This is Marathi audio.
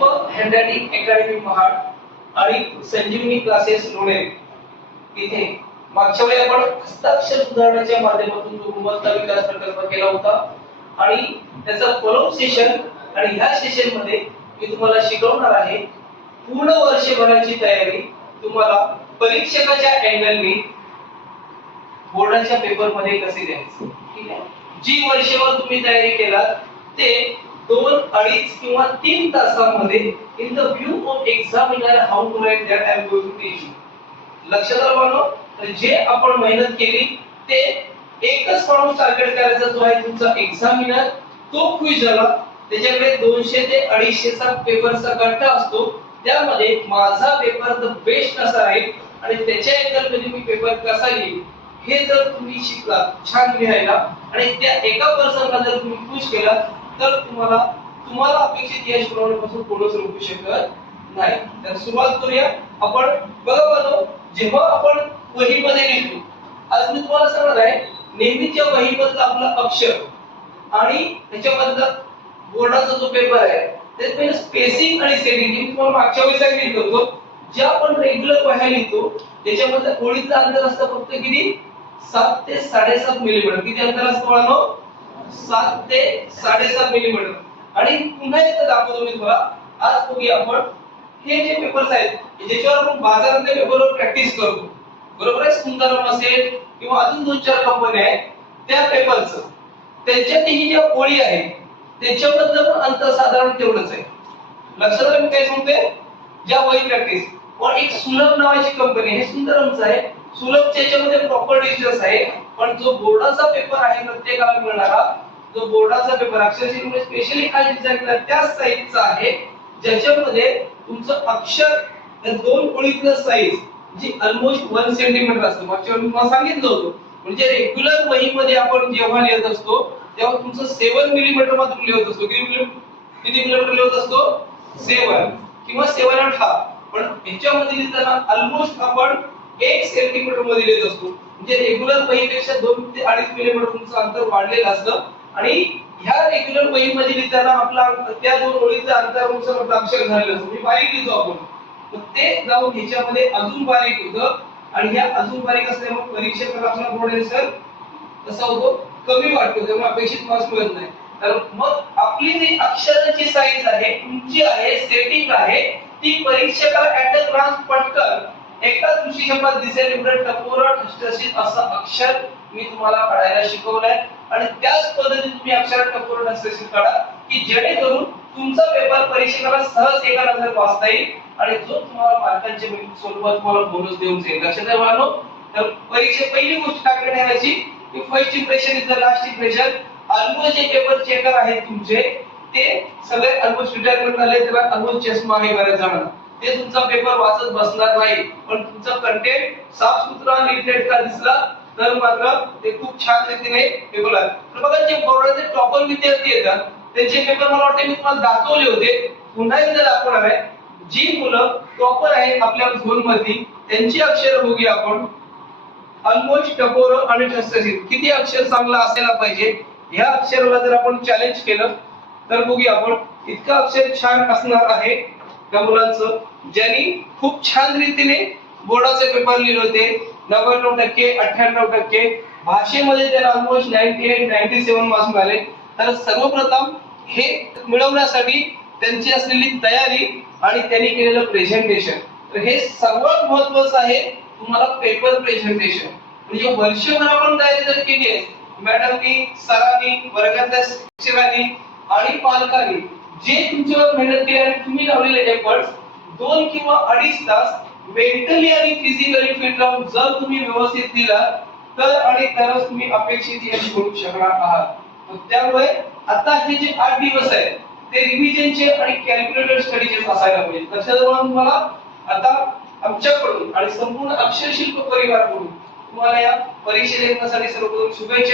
शिल्प हँडरायटिंग अकॅडमी महाड आणि संजीवनी क्लासेस लोणे इथे मागच्या वेळी आपण हस्ताक्षर सुधारण्याच्या माध्यमातून जो गुणवत्ता विकास प्रकल्प केला होता आणि त्याचा फॉलोअप सेशन आणि ह्या सेशन मध्ये मी तुम्हाला शिकवणार आहे पूर्ण वर्षभराची तयारी तुम्हाला परीक्षकाच्या अँगलने बोर्डाच्या पेपर मध्ये कसे द्यायचे, ठीक आहे. जी वर्षभर तुम्ही तयारी केलात ते 2, 2.5 किंवा 3 तासांमध्ये in the view of examiner how to write that I am going to teach you. लक्षात राहा तर जे आपण मेहनत केली ते एकच माणूस टार्गेट करायचा जो आहे तुमचा एक्झामिनर, तो खुश झाला. त्याच्याकडे 200 ते 250 चा पेपरचा गठ्ठा असतो, त्यामध्ये माझा पेपर द बेस्ट कसा राहील आणि त्याच्या अँगल मध्ये मी पेपर कसा लिहीन हे जर तुम्ही शिकलात छान लिहायला आणि त्या एका पर्सनला जर तुम्ही खुश केला तर तुम्हाला अपेक्षित यश मिळवण्यापासून कोणच रोखू शकत नाही. तर सुरुवात करूया. आपण बघा जेव्हा आपण वहीमध्ये लिहितो, आज मी तुम्हाला सांगणार आहे नेहमीच्या वहीमधलं आपलं अक्षर आणि त्याच्यामधलं बोर्डाचा जो पेपर आहे त्यात स्पेसिंग आणि सेटिंग मी तुम्हाला मागच्या वेळी सांगितलं होतं. जे आपण रेग्युलर वह्या लिहितो त्याच्यामध्ये ओळीतलं अंतर असतं फक्त किती 7 ते 7.5 मिलीमीटर. किती अंतर असतं बाळांनो? 7 ते 7.5 मिलीमीटर. आणि पुन्हा एकदा दाखवतो मी तुम्हाला. आज बघूया आपण हे जे पेपर्स आहेत ज्याच्यावर आपण बाजारातल्या पेपरवर प्रॅक्टिस करतो, बरोबर आहे. सुंदरम असेल किंवा अजून 2-4 कंपन्या आहेत त्या पेपरचं त्यांच्यातही ज्या ओळी आहेत त्याच्याबद्दल पण अंतर साधारण तेवढंच आहे. लक्षात आलं मी काय सांगतोय? ज्या वही प्रॅक्टिस पण एक सुलभ नावाची कंपनी हे सुंदरमचं आहे. सुलभच्या याच्यामध्ये प्रॉपर डिस्टन्स आहे, पण जो बोर्डाचा पेपर आहे प्रत्येकाला मिळणारा जो बोर्डाचा पेपर अक्षरशः स्पेशली काय डिझाइन केला त्याच साइजचा आहे ज्याच्यामध्ये तुमचं अक्षर त्या 2 ओळीतलं साइज जी ऑलमोस्ट 1 सेंटीमीटर असतं. मागच्या वेळी तुम्हाला सांगितलं होतं. म्हणजे रेग्युलर वहीमध्ये आपण जेव्हा लिहित असतो तेव्हा तुमचं 7 मिलीमीटर मात्र लिहित असतो. किती मिलीमीटर लिहित असतो? 7 किंवा 7.5. पण ह्याच्यामध्ये लिहिताना ऑलमोस्ट आपण 1 सेंटीमीटर मध्ये लिहित असतो. म्हणजे रेग्युलर वहीपेक्षा 2 ते 2.5 मिलीमीटर तुमचं अंतर वाढलेलं असतं आणि ह्या रेग्युलर वहीमध्ये लिहिताना आपला त्या 2 ओळीचं अंतरानुसार आपलं अक्षर झालेलं असतं. म्हणजे बारीक लिहितो आपण, मग ते जाऊन ह्याच्यामध्ये अजून बारीक होतं आणि ह्या अजून बारीक असल्यामुळे परीक्षेला आपला बोर्ड आन्सर कसा होतो? कमी वाटतो, त्यामुळे अपेक्षित मार्क्स मिळत नाही. तर मग आपली जी अक्षराची साईज आहे, उंची आहे, सेटिंग आहे ती परीक्षकाला ऍट अ ग्लान्स पटकन एकाच दृष्टिक्षेपात दिसेल एवढं टपोरं ठसठशीत असं अक्षर मी तुम्हाला काढायला शिकवलंय आणि त्याच पद्धतीने तुम्ही अक्षर टपोरं ठसठशीत काढा की जेणेकरून तुमचा पेपर परीक्षकाला सहज एका नजरेत वाचता येईल आणि जो तुम्हाला मार्कांच्या स्वरूपात तुम्हाला बोनस देऊन जाईल. लक्षात ठेवा. तर परीक्षेत पहिली गोष्ट काय ठेवायची की first impression is the last impression. Almost जे पेपर चेकर आहेत तुमचे ते सगळे ऑलमोस्ट रिटायरमेंट झाले, त्याला ऑलमोस्ट चष्मा आहे बऱ्याच जणांना. ते तुमचा पेपर वाचत बसणार नाही, पण तुमचा कंटेंट साफसुथरा नीटनेटका दिसला तर मात्र ते खूप छान रीतीने पेपर आहे. तर बघा जे बोर्डाचे टॉपर विद्यार्थी येतात त्यांचे पेपर मला वाटतं मी तुम्हाला दाखवले होते, पुन्हा एकदा दाखवणार आहे. जी मुलं टॉपर आहेत आपल्या झोन मध्ये त्यांची अक्षर बघूया आपण. ऑलमोस्ट टपोर आणि ठसठशीत किती अक्षर चांगला असायला पाहिजे ह्या अक्षराला जर आपण चॅलेंज केलं तर बघूया आपण इतकं अक्षर छान असणार आहे त्या मुलांचं ज्यांनी खूप छान रीतीने बोर्डाचे पेपर लिहिले होते. 99%, 98%. भाषेमध्ये त्याला ऑलमोस्ट 98, 97 मार्क्स मिळाले. तर सर्वप्रथम हे मिळवण्यासाठी त्यांची असलेली तयारी आणि त्यांनी केलेलं प्रेझेंटेशन, तर हे सर्वात महत्त्वाचं आहे. तुम्हाला पेपर प्रेझेंटेशन म्हणजे वर्षभर आपण तयारी जर केली आहे मॅडमनी, सरांनी, वर्गातल्या शिक्षकांनी आणि पालकांनी जे तुमच्यावर मेहनत केली आणि तुम्ही लावलेले एफर्ट्स 2 किंवा 2.5 तास मेंटली आणि फिजिकली फिट राहून जर तुम्ही व्यवस्थित दिला तर आणि तरच तुम्ही अपेक्षित यश मिळवू शकणार आहात. त्यामुळे आता हे जे 8 दिवस आहेत ते रिव्हिजनचे आणि कॅल्क्युलेटेड स्टडीचे असायला पाहिजे. त्याच्यामुळे तुम्हाला आता आमच्याकडून आणि संपूर्ण अक्षरशिल्प परिवाराकडून तुम्हाला या परीक्षेसाठी सर्वप्रथम शुभेच्छा.